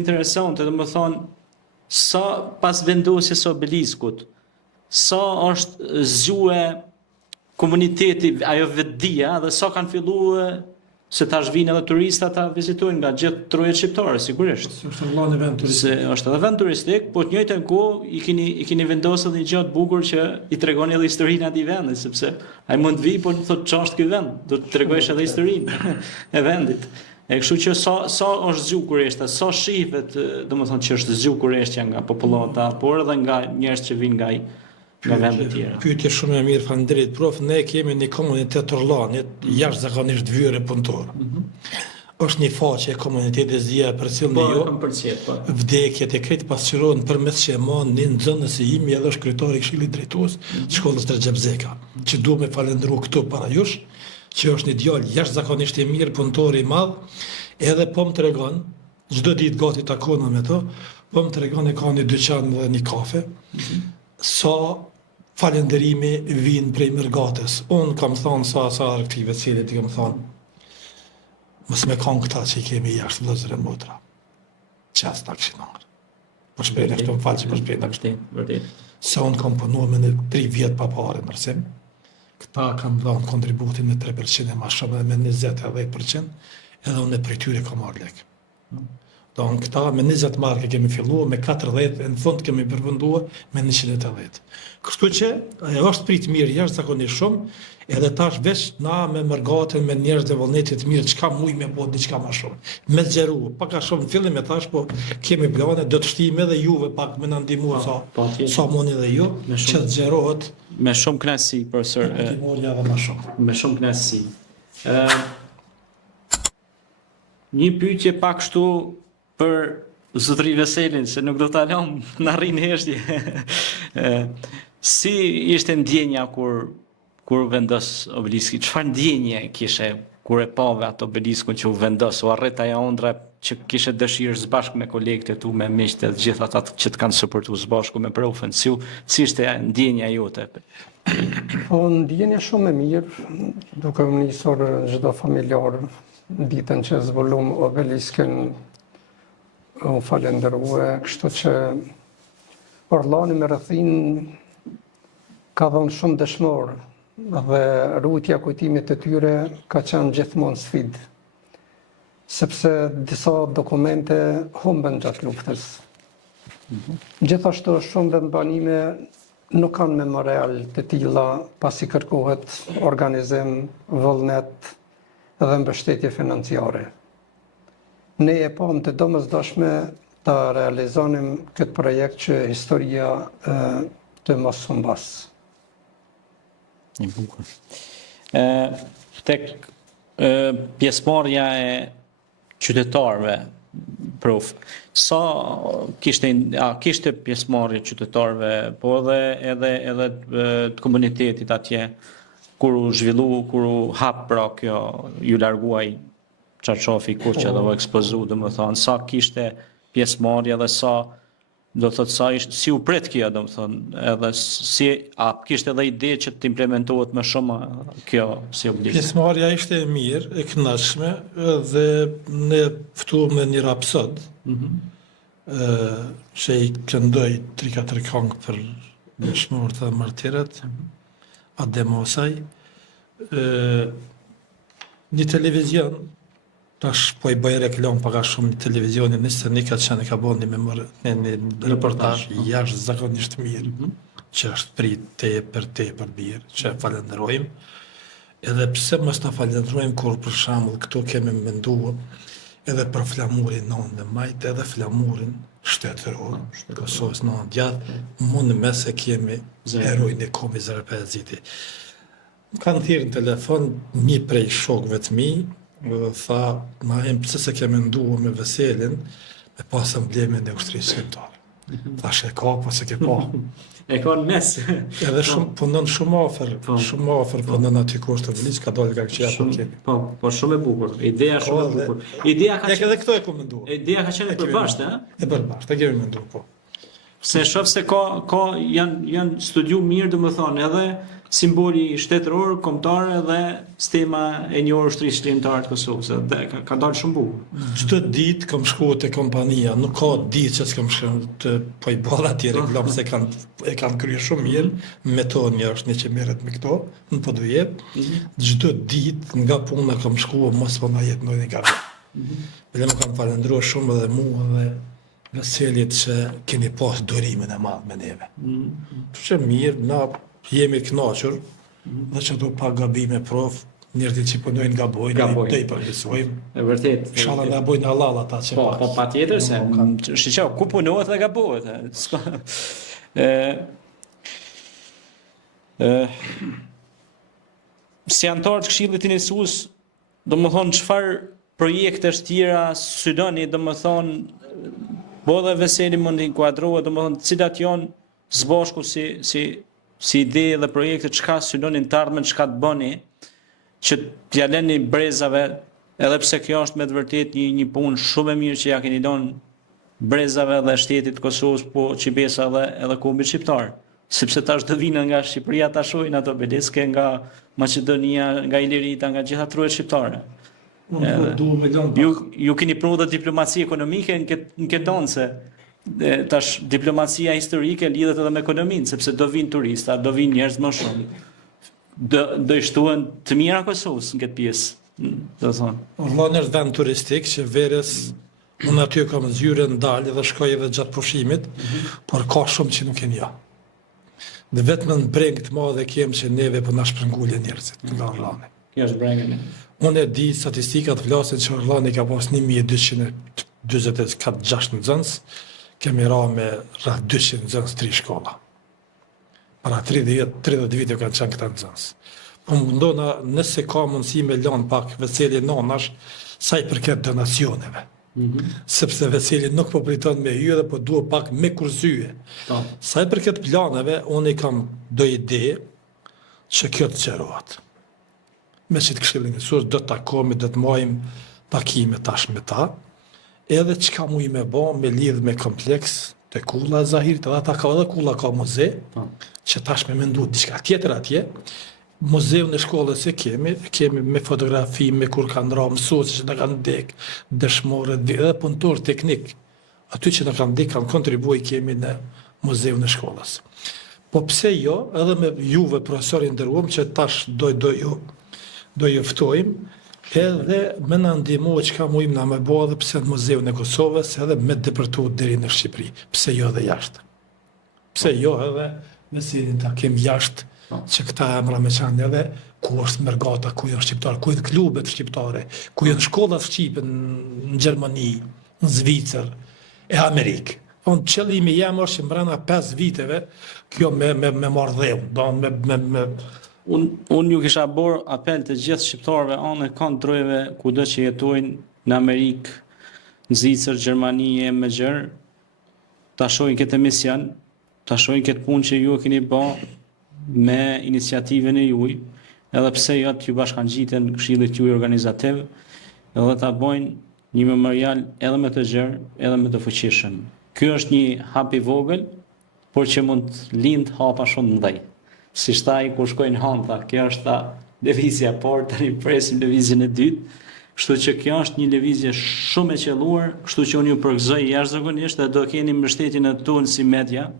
Interesante, dhe më thonë, sa pas vendosjes së obeliskut, sa është zgjue komuniteti, ajo vetdia, dhe sa kanë filluar se tash vinë edhe turistat ta vizitojnë nga gjithë trojet shqiptare, sigurisht. Është vëllai në vend turistik. Se është edhe vend turistik, po të njëjtën kohë i keni vendosur një gjë të bukur që i tregoni edhe historinë atij vendi, sepse ai mund të vi, po thotë ç'është ky vend, do të tregojsh edhe historinë e vendit. E kështu që sa është zgjuar Kureshta, sa shihet, domethënë që është zgjuar Kureshtja nga popullata, por edhe nga njerëz që vinë nga vende të tjera. Pyetje shumë e mirë, faleminderit prof. Ne kemi një komunitet të Orllanit jashtëzakonisht vyere punëtor. Është një faqe e komunitetit zia për cilën jo. Vdekjet e krejt pasqyrohen përmes shemon një nxënës i imi edhe është kryetari i Këshillit Drejtues të shkollës Recep Zeka, që duhet me falendëru këtu para jush, që është një djalë jashtëzakonisht i mirë, punëtor i madh, edhe po më tregon, çdo ditë gati takona me to, po më tregon e ka një dyqan dhe një kafe, sa falënderimi vinë prej Mërgatës. Unë kam thonë sa aktive cilit i kam thonë, mos me kanë këta që i kemi jashtë vëllezër e motra. Qas taksinar. Po shpejt e këtu më falë që po shpejt. Vërtet. Se unë kam punuar me 3 vjet pa parë nërsim. Këta kam dhënë kontributin me 3% e ma shumë, edhe me 20 e 10%, edhe unë e prej tyre kam marrë lek. Do në këta me 20 marke kemi filluar, me 40, në fund kemi përfunduar me 180. Kështu që ajo është prit mirë jashtëzakonisht shumë, edhe tash veç na me Mërgatën, me njerëz të vullnetit mirë, çka muj me bë diçka më shumë. Me zgjeru, pak a shumë në fillim e tash, po kemi plane, do të shtijmë edhe juve pak me na ndihmua sa mundi edhe ju, që të zgjerohet. Me shumë kënaqësi, profesor. Ndihmorja edhe më shumë. Me shumë kënaqësi. Një pyetje pak kështu për zotëri Veselin, se nuk do ta lëm na rrin heshtje. Si ishte ndjenja kur vendos obeliski? Çfarë ndjenje kishe kur e pave atë obeliskun që u vendos, u arrit ajo ëndra që kishe dëshirë së bashku me kolegët e tu, me miqtë e gjithë ata që të kanë suportuar së bashku me profën? Si ishte ndjenja jote? Po, ndjenja shumë e mirë, duke më nisur çdo familjar ditën që zbulum obeliskin u falenderue, kështu që Orllani me rrethin ka dhënë shumë dëshmor dhe rrugëtja kujtimit të tyre ka qenë gjithmonë sfidë, sepse disa dokumente humben gjatë luftës. Gjithashtu shumë vendbanime nuk kanë memorial të tilla pasi kërkohet organizim, vullnet dhe mbështetje financiare. Ne e pam të domosdoshme ta realizonim këtë projekt që historia të mos humbas. Një bukur. Tek pjesëmarrja e qytetarëve, prof, sa kishte pjesëmarrje qytetarëve, po edhe të komunitetit atje, kur u zhvillu, kur u hap pra kjo, ju larguaj çarçafi Kuqe dhe u ekspozu, domethënë, sa kishte pjesëmarrje dhe sa, do thotë sa si u pret kjo, domethënë, edhe si kishte edhe ide që të implementohet më shumë kjo si obligim. Pjesëmarrja ishte e mirë, e kënaqshme, dhe ne ftuam me një rapsod, që i këndoi 3-4 këngë për dëshmorët dhe martirët, Ademosaj, një televizion, tash po i bëj reklam paka shumë një televizioni nëse një ka qenë ka bën një reportazh jashtëzakonisht mirë, që është prit tepër mirë, që falenderojmë. Edhe pse mos ta falenderojmë kur për shembull këtu kemi menduar edhe për flamurin 9 majt, edhe flamurin shtetëror, Kosovës 9 djathtë, mund me se kemi herojnë e komi Zarpeziti. Kanë thirrë në telefon një prej shokëve të mi, tha, ma pse se kemi nduar me Veselin, me pas emblemin e ushtrisë shqiptare. Thash e ka, po se ke pa. E ka në mes. Edhe punon shumë afër punon aty kushtë të vëlis, ka dalë nga këqia po kemi. Po shumë e bukur, ideja shumë e bukur. Ideja ka edhe këto e ku menduar. Ideja ka qenë përbashkët, ha? E përbashkët, e kemi menduar, po. Se shoh se janë studiu mirë, domethënë, edhe simboli shtetëror, kombëtar dhe stema e një ushtrisë shërbimtare të Kosovës. Dhe ka dalë shumë bukur. Çdo ditë kam shkuar te kompania, nuk ka ditë që s'kam shkuar të po i bëra atje reklam se kanë kryer shumë mirë, Metonja është një që merret me këto, nuk po do jep. Çdo ditë nga puna kam shkuar mos po na jep ndonjë gabim. Dhe më kanë falendruar shumë edhe mua dhe Veselit që keni pas durimin e madh me neve. Që mirë, na jemi kënaqur dhe që do pa gabime prof, njerëzit që punojnë gabojnë, do i përgjigjsojmë. E vërtet. Inshallah na bojnë Allah ata që po patjetër se shiqo, ku punohet dhe gabohet. Si antar të Këshillit të Nisues, domethënë çfarë projekte tjera synoni, domethënë po dhe Veseli mund të inkuadrohet, domethënë cilat janë së bashku si ide dhe projekte, çka synonin të ardhmen, çka të bëni, që t'ja lëni brezave, edhe pse kjo është me të vërtet një punë shumë e mirë që ja keni dhënë brezave dhe shtetit të Kosovës, po qibesa edhe kombit shqiptar. Sepse tash do vinë nga Shqipëria ta shohin ato beleske, nga Maqedonia, nga Ilirita, nga gjitha truhet shqiptare. Ju keni pru dhe diplomaci ekonomike në këtë anë, se tash diplomacia historike lidhet edhe me ekonominë, sepse do vinë turista, do vinë njerëz më shumë. Do i shtuhen të mira Kosovës në këtë pjesë, do thonë. Vllani është vend turistik që verës unë aty kam zyre ndalë dhe shkoj edhe gjatë pushimit, por ka shumë që nuk e njoh. Dhe vetëm në breng të madhe kem që neve po na shpërngulën njerëzit nga Orllani. Kjo është brengën. Unë e di statistikat flasin që Orllani ka pas 1246 nxënës, kemi ra me rreth 200 nxënës 3 shkolla. Para 30 vite kanë qenë këta nxënës. Po mundona nëse ka mundësi me lanë pak Veseli nanash sa i përket donacioneve. Sepse Veseli nuk po priton me hyrë, po duhet pak me kursyje. Sa i përket planeve, unë i kam do ide që kjo të qerohet. Me që të Këshillin e Nisues do të takohemi, do të marrim takime tash me ta, edhe çka muj me bë me lidh me kompleks të kulla Zahirit, edhe ata ka edhe kulla ka muze, që tash me mendu diçka tjetër atje. Muzeun e shkollës e kemi me fotografi, me kur kanë ra mësues që na kanë dek, dëshmorët, edhe punëtor teknik. Aty që na kanë dek kanë kontribuar kemi në muzeun e shkollës. Po pse jo, edhe me juve profesorë nderuam që tash do ju ftojmë, edhe me në ndihmu që ka mujmë na me bo edhe pse në Muzeun e Kosovës, edhe me depërtu deri në Shqipëri. Pse jo edhe jashtë. Pse jo edhe Veselin ta kem jashtë, që këta emra me qanë edhe ku është Mergata, ku janë shqiptarë, ku janë klubet shqiptare, ku janë shkollat shqipe në Gjermani, në Zvicër, e Amerikë. Qëllimi jam është që mbrana 5 viteve, kjo me marrë dheu, Unë ju kisha bërë apel të gjithë shqiptarëve anë e kontrojve kudo që jetojnë në Amerikë, në Zvicër, Gjermani e me gjërë, ta shohin këtë emision, ta shohin këtë punë që ju e keni bë me iniciativën e juaj, edhe pse jo t'ju bashkangjiten këshillit juaj organizativ, edhe ta bojnë një memorial edhe me të gjerë, edhe me të fuqishëm. Ky është një hap i vogël, por që mund të lind hapa shumë të mëdhenj. Si shtaj kur shkojnë hanta, kjo është ta lëvizja por, tani presim lëvizjen e dytë, kështu që kjo është një lëvizje shumë e qelluar, kështu që unë ju përgëzoj jashtëzakonisht dhe do keni mbështetjen e tonë si media,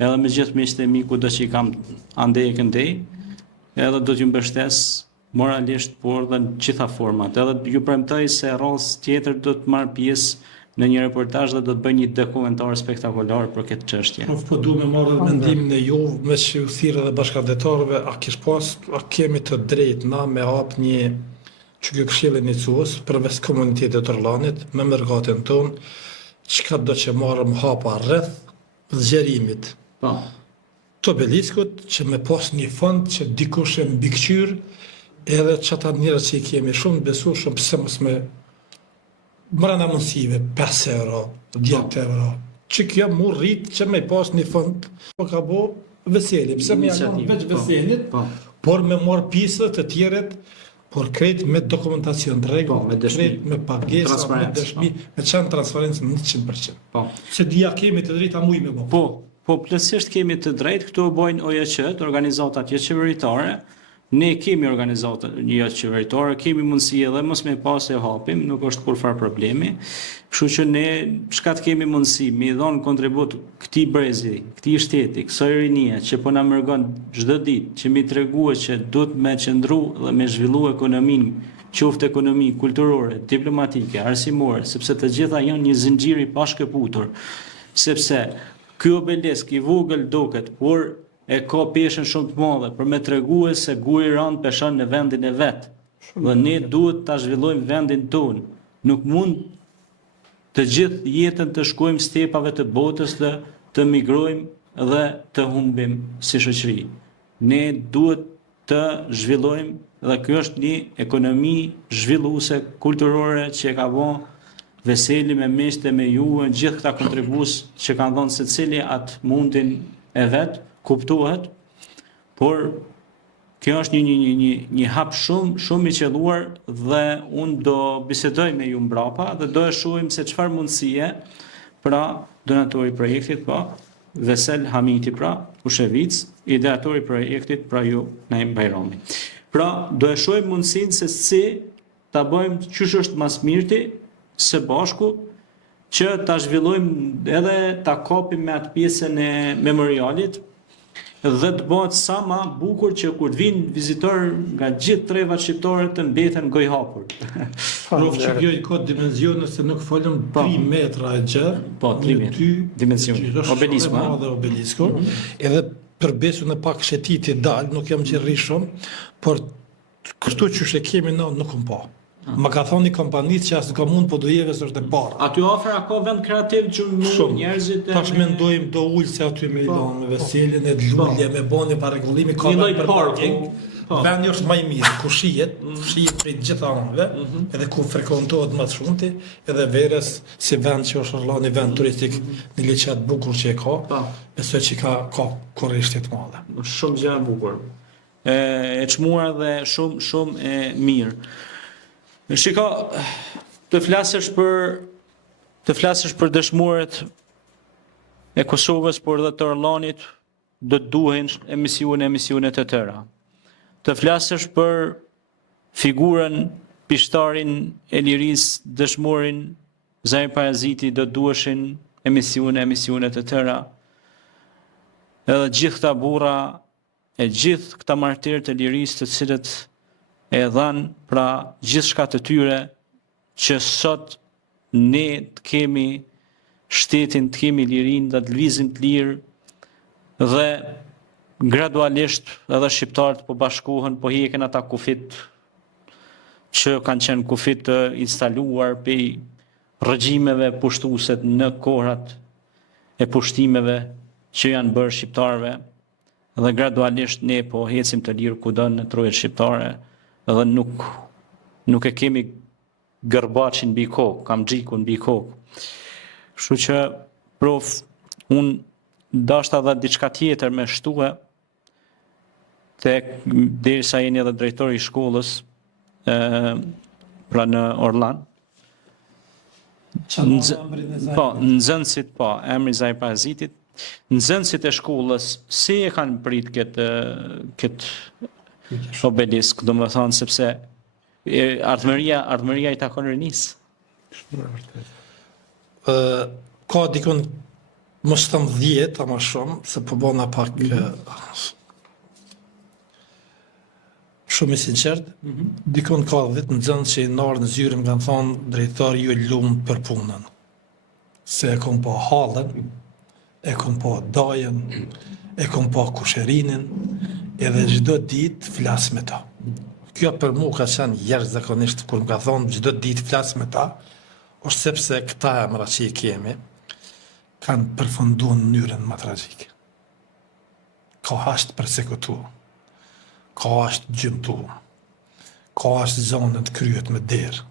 edhe me gjithë miqtë e mi kudo që i kam andej e këndej, edhe do t'ju mbështes moralisht, por dhe në gjitha format. Edhe ju premtoj se rrallës tjetër do të marr pjesë në një reportazh dhe do të bëj një dokumentar spektakolar për këtë çështje. Po du me marrë mendimin e juve, me që u thirrë dhe bashkëdhetarëve, a kemi të drejtë na me hap një që kjo Këshilli i Nisues përveç komunitetit të Orllanit, me Mergatën tonë, çka do që marrëm hapa rreth zgjerimit të obeliskut, që me pas një fond që dikush e mbikëqyr, edhe çata njerëz që i kemi shumë besueshëm, pse mos me mbrana mundësive 5 euro, 10 euro, që kjo mu rrit që me pas një fond, po ka bo Veseli, pse me janë veç Veselit, por me marr pjesë të tjeret, por krejt me dokumentacion të rregull, krejt me pagesa, me dëshmi, me qanë transparencë në 100%. Se dhja kemi të drejta muj me bo. po plotësisht kemi të drejtë, këto bojnë OJQ, organizatat jo qeveritare. Ne kemi organizata jo qeveritare, kemi mundësi edhe mos me pas e hapim, nuk është kurfar problemi. Kështu që ne shkat kemi mundësi me dhënë kontribut këtij brezi, këtij shteti, kësaj rinie që po na mërgon çdo ditë, që mi treguar që duhet me qëndru dhe me zhvillu ekonominë, qoftë ekonomi kulturore, diplomatike, arsimore, sepse të gjitha janë një zinxhir i pashkëputur. Sepse ky obelisk i vogël duket, por e ka peshën shumë të madhe për me treguar se guri rand peshon në vendin e vet. Dhe ne duhet ta zhvillojmë vendin tonë. Nuk mund të gjithë jetën të shkojmë stepave të botës dhe të migrojmë dhe të humbim si shoqëri. Ne duhet të zhvillojmë dhe kjo është një ekonomi zhvilluese kulturore që ka vënë Veseli me Meshte, me ju, gjithë këta kontribues që kanë dhënë secili atë mundin e vet, kuptohet, por kjo është një hap shumë i qelluar dhe unë do bisedoj me ju mbrapa dhe do e shohim se çfarë mundësie pra donatori i projektit, pra Vesel Hamiti, pra Ushevic, ideatori i projektit, pra ju Naim Bajrami. Pra do e shohim mundësinë se si ta bëjmë çysh është mas mirti së bashku që ta zhvillojmë edhe ta kapim me atë pjesën e memorialit dhe të bëhet sa ma bukur që kur të vinë vizitor nga gjithë trevat shqiptare të mbeten gojë hapur. Prof që kjo i ka dimensione se nuk folëm 3 metra e gjerë, po 3 metra dimensioni. Obelisku, dhe obelisku, edhe përbesën e pak shetiti dalë, nuk jam që rri shumë, por kështu që shë kemi na nuk më pa. Më ka thonë një kompanit që asë ka mund, po do jeve së është e para. Aty afër ka vend kreativ që nuk njerëzit... Tash mendojmë do ullë se aty me ilonë, me Veselin, e lullje, me boni pa regullimi, ka vend për parking. Vendi është maj mirë, ku shijet prej gjitha anëve, edhe ku frekontohet më të shumti, edhe veres si vend që është rëlla një vend turistik, një liqet bukur që e ka, besoj që ka korrishtit madhe. Shumë gjë e bukur. E çmuar dhe shumë e mirë. Shiko, të flasësh për dëshmuret e Kosovës, por dhe të Orlanit, do të duhen emisionet e tëra. Të flasësh për figurën, pishtarin e liris, dëshmurin, Zahir Paraziti, do të duheshin emisionet e tëra. Edhe gjithë këta burra, e gjithë këta martirë të liris të cilët e dhanë pra gjithë shka të tyre që sot ne të kemi shtetin, të kemi lirin dhe të lvizim të lirë dhe gradualisht edhe shqiptarët po bashkohen, po hiqen ata kufit që kanë qenë kufit të instaluar pej regjimeve pushtuese në kohrat e pushtimeve që janë bërë shqiptarëve dhe gradualisht ne po ecim të lirë kudo në trojet shqiptare dhe nuk e kemi gërbaqin mbi kokë, kam xhikun mbi kokë. Kështu që prof, unë dashta dhe diçka tjetër me shtue, derisa jeni edhe drejtori i shkollës, pra në Orlan. Nxënësit, emri Zahir Parazitit, nxënësit e shkollës, si e kanë prit këtë obelisk, do më thonë, sepse ardhmëria i takon rinis. Ka dikon mos të më 10, ama shumë, se po bona pak shumë i sinqert, dikon ka 10 në gjënë që i narë në zyrim kanë thonë drejtar ju lumë për punën. Se e kom pa halën, e kom pa dajen, e kom pa kusherinin, edhe çdo ditë flas me ta. Kjo për mua ka qenë jashtëzakonisht kur më ka thonë çdo ditë flas me ta, është sepse këta emra që i kemi kanë përfunduar në mënyrën më tragjike. Ka është përsekutuar, ka është gjymtuar, ka është zonët kryet me derë,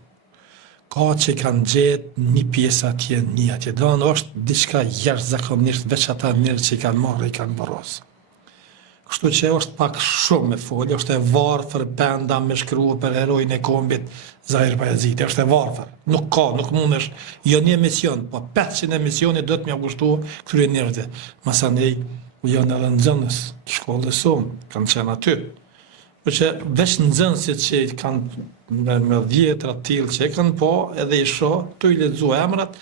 ka që kanë gjetë një pjesë atje, një atje. Donë është diçka jashtëzakonisht veç ata njerëz që i kanë marrë, i kanë varrosur. Kështu që është pak shumë me folje, është e varfër penda me shkrua për herojnë e kombit Zahir Pajaziti, është e varfër. Nuk mundesh, jo një emision, po 500 emisione do të mja gushtu këtyre njerëzve. Masanej, janë edhe nxënës të shkollës sonë, kanë qenë aty. Për që veç nxënësit që kanë me dhjetra t'ilë që e kanë po, edhe i shoh, të i lexu emrat,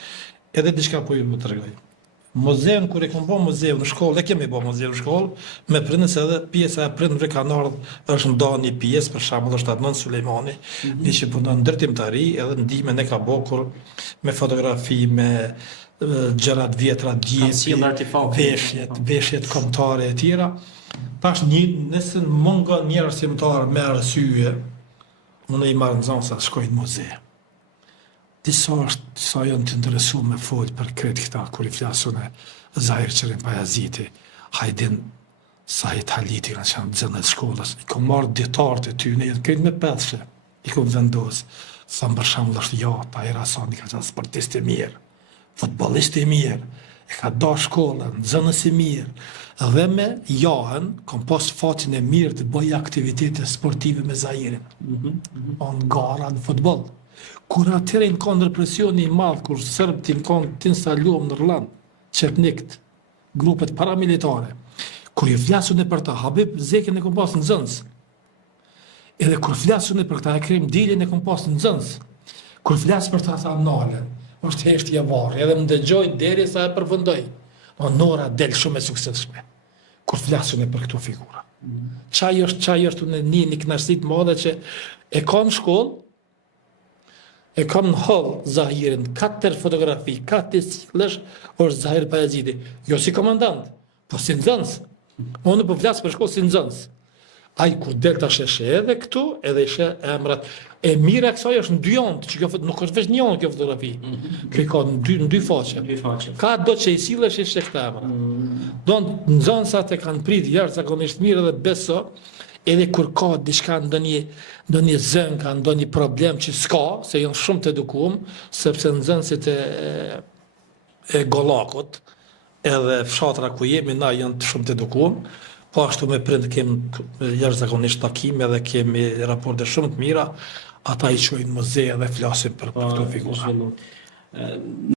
edhe diçka po ju më tregoj. Muzeun, kur e kom bo muzeun në shkollë, e kemi bo muzeun në shkollë, me prindës edhe pjesa e prindëve kanë ardhur është nda një pjesë, për shembull është Adnan Sulejmani, një që punon ndërtimtari, edhe ndihmën e ka bo kur me fotografi, me gjërat vjetra, djepi, veshjet kombëtare e tjera. Tash nëse mungon njerëz arsimtar me arsye, unë i marr nxënësa të shkojnë në muze. Disa janë të interesu me folë për këtë këta, kur i flasun e Zahir Qerim Pajaziti, Hajdin Sahit Haliti, kanë qenë nxënës shkollës, i kom marrë djetarët e tyne, jenë këtë me pethshe, i kom vendosë, thëmë për shembull është Jata, Rasani ka qenë sportist i mirë, futbollist i mirë, e ka da shkollën, nxënës i mirë, dhe me jahën, kom pas fatin e mirë të bëj aktivitete sportive me Zahirin, në gara, në futboll. Kur atëre në kanë represioni i madhë, kur Sërbë të instaluam në Rëland, Qepnikt, grupet paramilitare, kur ju flasun e për ta, Habib Zekin e kom pas në nxënës, edhe kur flasun e për ta, e krim Dilin e kom pas në nxënës, kur flas për ta, tha Nalen, është heshtje varë, edhe më dëgjoj deri sa e përfundoj, Nora del shumë e suksesshme, kur flasun e për këto figura. Qaj është një knarësit madhe që e ka në shkollë, e kam në hall Zahirin, 4 fotografi, 4 ciklesh, është Zahir Pajaziti. Jo si komandant, po si nxënës. Unë po flas për shkollë si nxënës. Ai kur del ta sheshe edhe këtu, edhe ishe emrat. E mira e kësaj është në dy anë, që kjo nuk është veç një anë kjo fotografi. Kjo ka në dy faqe. Ka do që i sillesh ishe këta emra. Do nxënësat e kanë prit jashtëzakonisht mirë edhe beso, edhe kur ka diçka ndonjë zënka, ndonjë problem që s'ka, se janë shumë të edukuar, sepse nxënësit e Gollakut, edhe fshatra ku jemi na janë shumë të edukuar, po ashtu me prind kemi jashtëzakonisht takime dhe kemi raporte shumë të mira, ata i çojnë muze dhe flasin për këto figura.